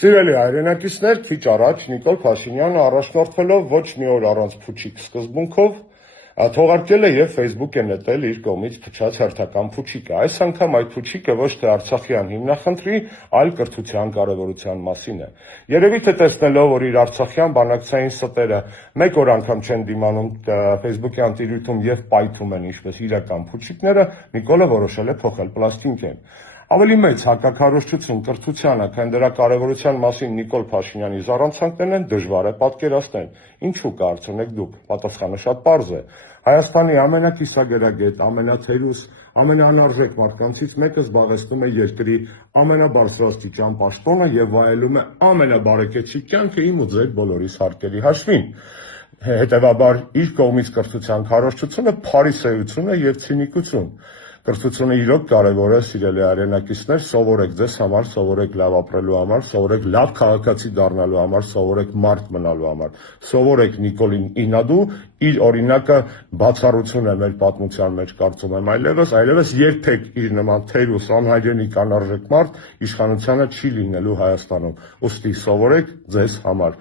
Սիրելի հայրենակիցներ, քիչ առաջ Նիկոլ Փաշինյանը առաջնորդվելով ոչ մի օր առանց փուչիկ սկզբունքով թողարկել է եւ Facebook է նետել իր կողմից փչած հերթական փուչիկը։ Այս անգամ այդ փուչիկը ոչ թե Արցախյան հիմնախնդրի, այլ կրթության կարևորության մասին է։ Երևի թե տեսնելով, որ իր արցախյան բանակցային ստերը մեկ օր անգամ չեն դիմանում Facebook-յան տիրույթում եւ պայթում են ինչպես իրական փուչիկները, Նիկոլը որոշել է փոխել պլաստինկեն։ Ավելի մեծ հակաքարոզչություն կրթությանը, քան դրա կարևորության մասին Նիկոլ Փաշինյանի զառանցանքներն են, դժվար է պատկերացնել։ Ինչու կարծում դուք։ Պատասխանը շատ պարզ է։ Հայաստանի ամենակիսագերագետ, ամենաթերուս, ամենաանարժեք մարդկանցից մեկը զբաղեցնում է երկրի ամենաբարձրաստիճան պաշտոնը եւ վայելում է ամենաբարեկեցիկ կյանքը իմ ու ձեր բոլորիս հարկերի հաշվին։ Հետևաբար իր կողմից կրթության քարոզչությունը փարիսեություն է եւ ցինիկություն։ Կրթությունը իրոք կարևոր է, սիրելի հայրենակիցներ, սովորեք ձեզ համար, սովորեք լավ ապրելու համար, սովորեք լավ քաղաքացի դառնալու համար, սովորեք մարդ մնալու համար, սովորեք Նիկոլին ինադու, իր օրինակը բացառություն է մեր պատմության մեջ, կարծում եմ, այլևս երբեք իր նման թերուս անհայրենիք անարժեք մարդ իշխանությանը չի լինելու Հայաստանում։ Ուստի սովորեք ձեզ համար,